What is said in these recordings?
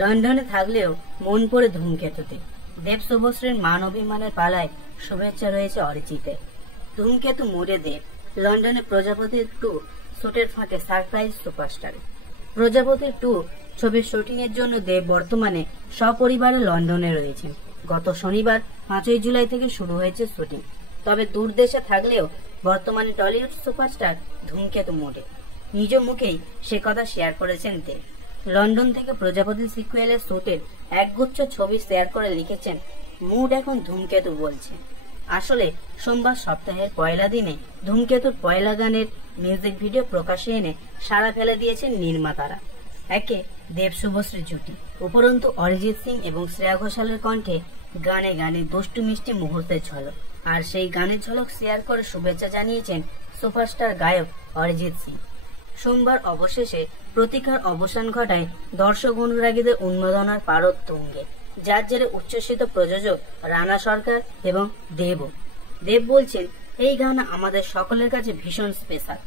লন্ডনে থাকলেও মন পড়ে ধূমকেতুতে। দেব শুভশ্রীর মান অভিমানের পালায় শুভেচ্ছা রয়েছে অরিজিতের। ধূমকেতু মোড়ে দেব। লন্ডনে প্রজাপতি 2 শুটের ফাঁকে সারপ্রাইজ সুপারস্টার। প্রজাপতি 2 ছবির শুটিং এর জন্য দেব বর্তমানে সপরিবারে লন্ডনে রয়েছেন। গত শনিবার 5ই জুলাই থেকে শুরু হয়েছে শুটিং। তবে দূর দেশে থাকলেও বর্তমানে টলিউড সুপারস্টার ধূমকেতু মোড়ে। নিজ মুখেই সে কথা শেয়ার করেছেন দেব। লন্ডন থেকে প্রজাপতি সিকুয়েলের শুটের একগুচ্ছ ছবি শেয়ার করে লিখেছেন, মুড এখন ধূমকেতু বলছে। আসলে সোমবার সপ্তাহের পয়লা দিনে ধূমকেতুর পয়লা গানের মিউজিক ভিডিও প্রকাশে এনে সাড়া ফেলে দিয়েছেন নির্মাতারা। একে দেব শুভশ্রী জুটি, উপরন্তু অরিজিৎ সিং এবং শ্রেয়া ঘোষালের কণ্ঠে গানে গানে দুষ্টু মিষ্টি মুহূর্তের ঝলক। আর সেই গানের ঝলক শেয়ার করে শুভেচ্ছা জানিয়েছেন সুপারস্টার গায়ক অরিজিৎ সিং। সোমবার অবশেষে প্রতীক্ষার অবসান ঘটায় দর্শক অনুরাগীদের উন্মাদনার পারদ তুঙ্গে, যার জেরে উচ্ছ্বসিত প্রযোজক রানা সরকার এবং দেব বলছেন, এই গান আমাদের সকলের কাছে ভীষণ স্পেশাল।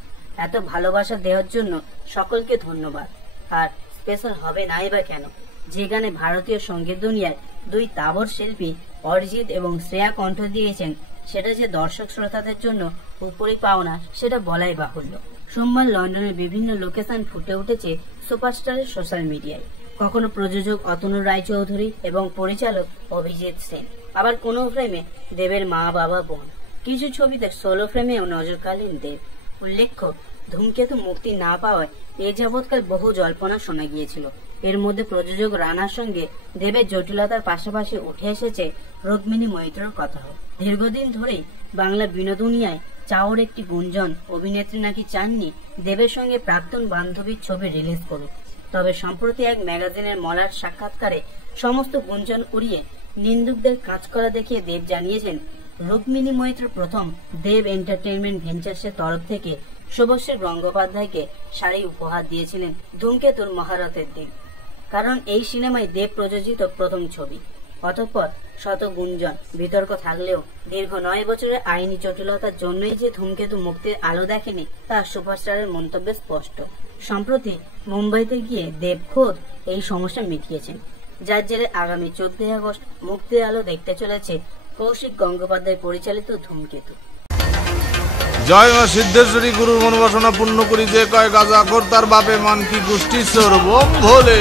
এত ভালোবাসা দেওয়ার জন্য সকলকে ধন্যবাদ। আর স্পেশাল হবে নাই বা কেন, যে গানে ভারতীয় সঙ্গীত দুনিয়ার 2 তাবড় শিল্পী অরিজিৎ এবং শ্রেয়া কণ্ঠ দিয়েছেন, সেটা যে দর্শক শ্রোতাদের জন্য উপরি পাওনা সেটা বলাই বাহুল্য। সোমবার লন্ডনের বিভিন্ন লোকেশন ফুটে উঠেছে সুপারস্টারের সোশ্যাল মিডিয়ায়। কখনো প্রযোজক অতনু রায়চৌধুরী এবং পরিচালক অভিজিৎ সেন, আবার কোনো ফ্রেমে দেবের মা বাবা বোন, কিছু ছবিতে সোলো ফ্রেমেও নজর কাড়লেন দেব। উল্লেখ্য, ধূমকেতু মুক্তি না পাওয়ায় এ যাবৎকাল বহু জল্পনা শোনা গিয়েছিল। এর মধ্যে প্রযোজক রানার সঙ্গে দেবের জটিলতার পাশাপাশি উঠে এসেছে রুক্মিণী মৈত্রর কথাও। দীর্ঘদিন ধরেই বাংলা বিনোদনিয়ায় চাওর একটি গুঞ্জন, অভিনেত্রী নাকি চাননি দেবের সঙ্গে প্রাক্তন বান্ধবীর ছবি রিলিজ করুক। তবে সম্প্রতি এক ম্যাগাজিনের মলার সাক্ষাৎকারে সমস্ত গুঞ্জন উড়িয়ে নিন্দুকদের কাজ করা দেখিয়ে দেব জানিয়েছেন, রুক্মিণী মৈত্র প্রথম দেব এন্টারটেইনমেন্ট ভেঞ্চার্সের তরফ থেকে শুভশ্রী গঙ্গোপাধ্যায়কে শাড়ি উপহার দিয়েছিলেন ধূমকেতুর মহারথের দিন। কারণ এই সিনেমায় দেব প্রযোজিত প্রথম ছবি। অতঃপর শত গুঞ্জন বিতর্ক থাকলেও দীর্ঘ 9 বছরের আইনি জটিলতার জন্যই যে ধূমকেতু মুক্তির আলো দেখেনি তা সুপারস্টারের মন্তব্যে স্পষ্ট। সম্প্রতি মুম্বাইতে গিয়ে দেব খোদ এই সমস্যা মিটিয়েছেন, যার জেরে আগামী 14 আগস্ট মুক্তির আলো দেখতে চলেছে কৌশিক গঙ্গোপাধ্যায় পরিচালিত ধূমকেতু। জয় মা সিদ্ধেশ্বরী, গুরুর মনোবাসনা পূর্ণ করি, যে কয় গাজা কর তার বাপে মান কি গোষ্ঠী চোর বোম ভোলে।